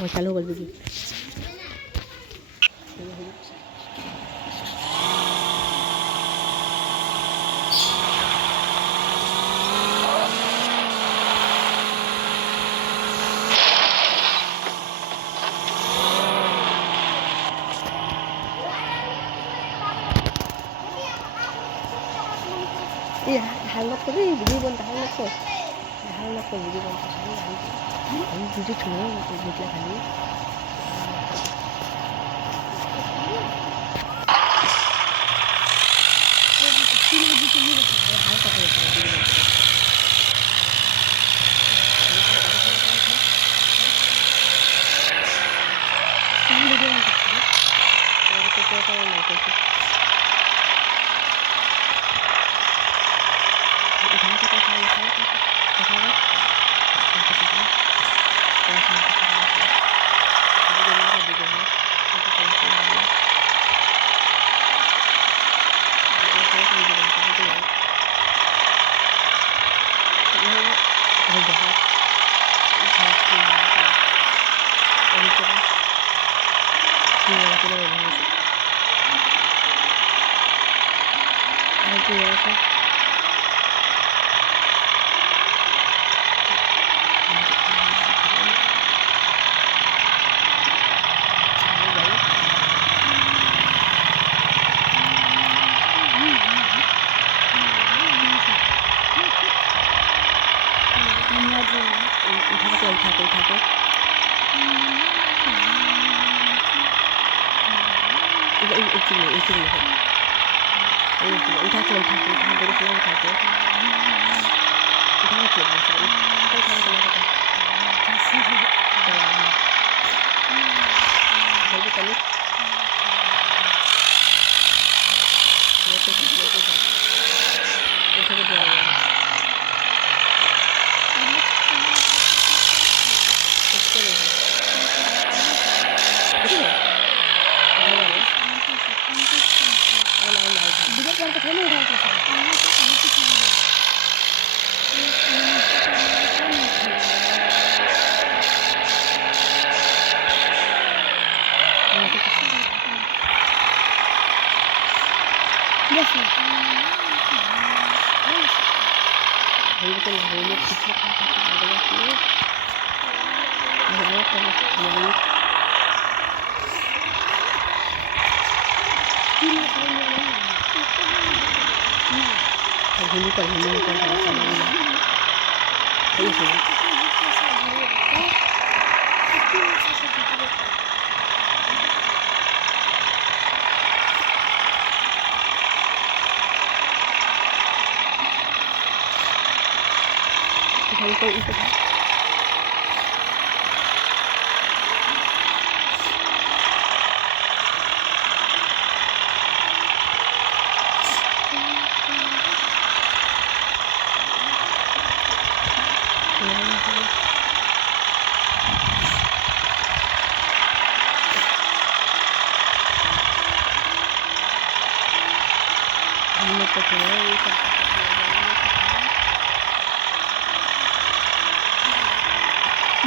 और चालू कर दीजिए। Iya, halak ko rin, hindi mo halak ko. Halak ko, hindi mo ini video cuma bigla kali.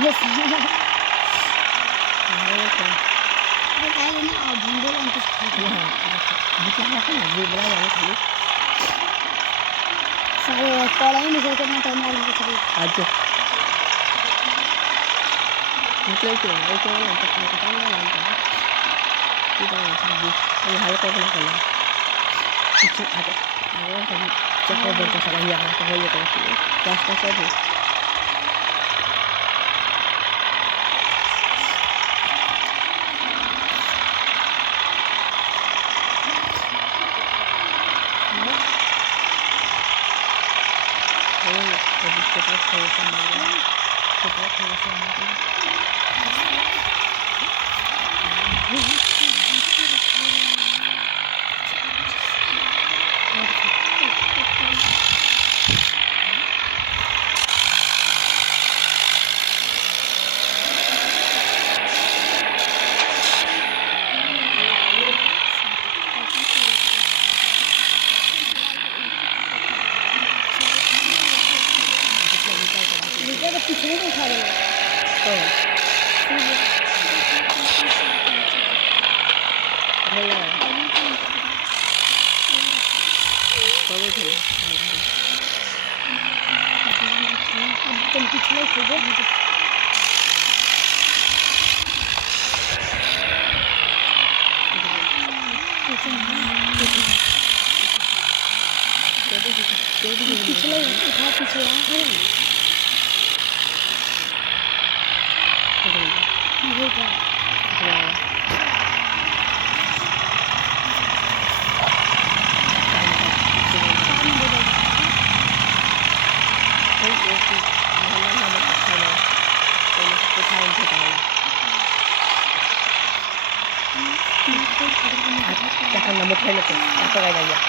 Yes. Aja. Mungkin itu yang pertama lancar. Kita sabi. Ay hal ko na kala. Itu ada. Ada kan cakap berkasar yang aku boleh tahu. Gas saja. lay થઈ ગયો पिछले उठा पिछला है नहीं था Jangan ngamuk lagi tuh, apa kayak dia?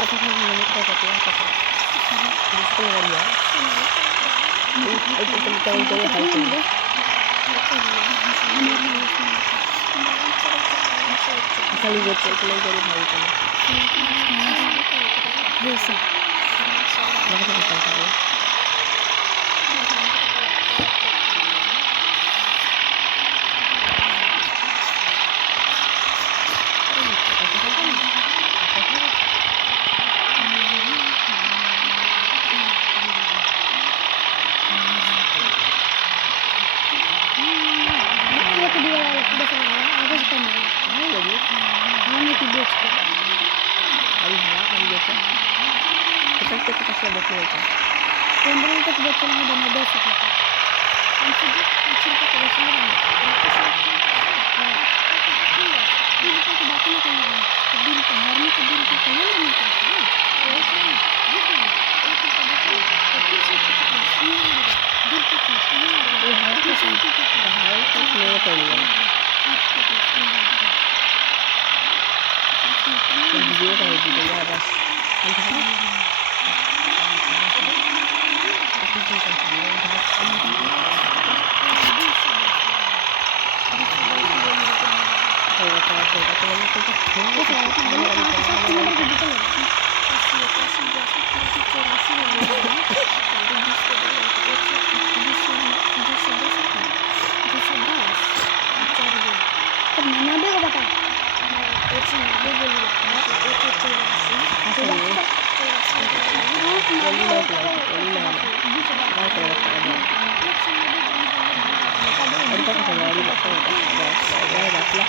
Apa kan ngamuk kayak dia? Apa kan? Bisa nggak dia? Itu tentang dari hal itu. Bisa lihat itu dari hal itu. bisa Kenapa sih kita tahu? Aku kedua lalu udah selesai aku suka main Jadi, hanya tidur juga hari hal kan gitu. Kita kasih buat mereka. dan berangkat buat channel dan ada suka yang sejak kecil kita udah sendiri ini kita kebakan akan kebiri keharni kebiri kekayaan dan itu ya sih gitu itu kita baca tapi sih kita kasih dia kita kasih Iya, hal itu sih. Hal itu mereka ini. Yang video kayak gitu ya atas. Entah apa. Itu sih kan Kemana dia kata?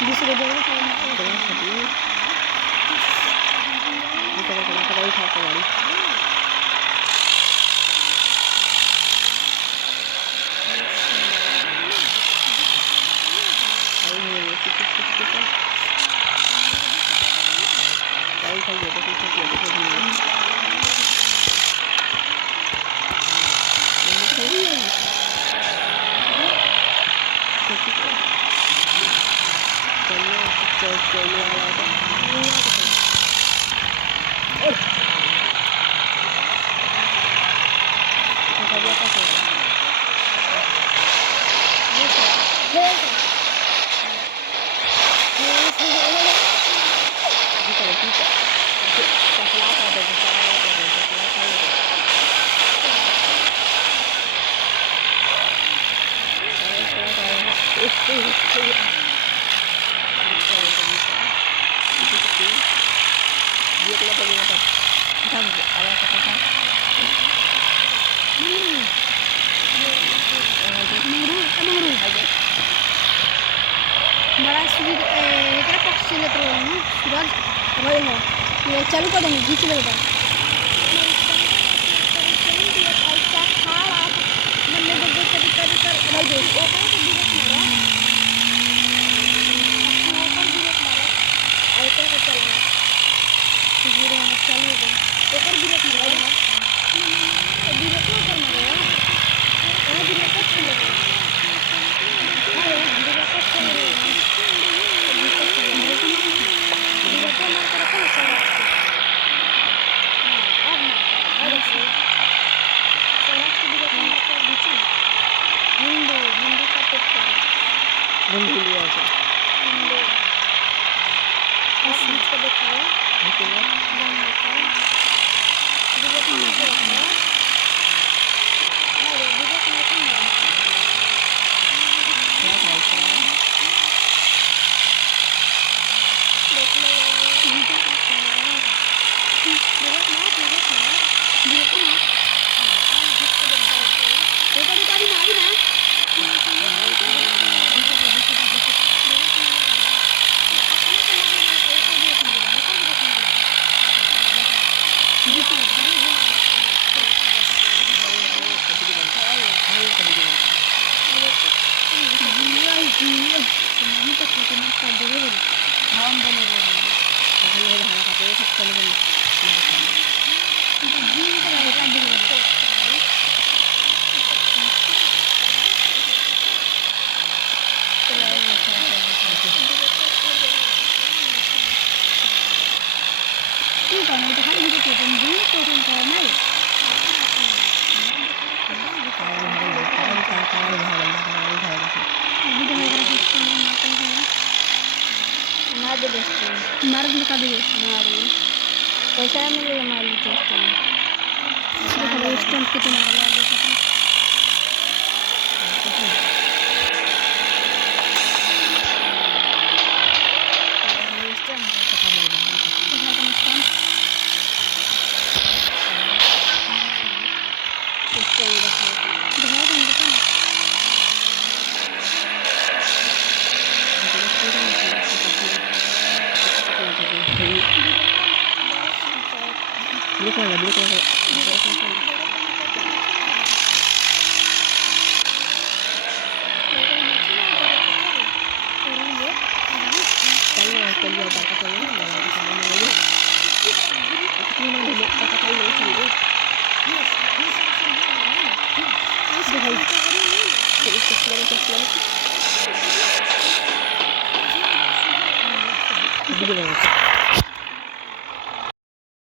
Bisa jadi बड़ा सुविधा क्या पक्ष ले तो ना सुराज भाई हो ये चालू कर देंगे गीत लगता iya ini tak kita makan dulu ham balik Kasi may bahala ka pero sa talagang nakasama. ini kita makan dulu ini kan itu hal itu tuh dulu turun ke mana video में अगर system मारते हैं मार दे best मार दे का दे मार दे पैसा मिलेगा मार ली चेस्ट में देखो स्टंट कितना मार दे Beli ko na. Kaya kaya baka tayo na wala ka na ngayon. Hindi na dili baka tayo na sa iyo. Sige lang.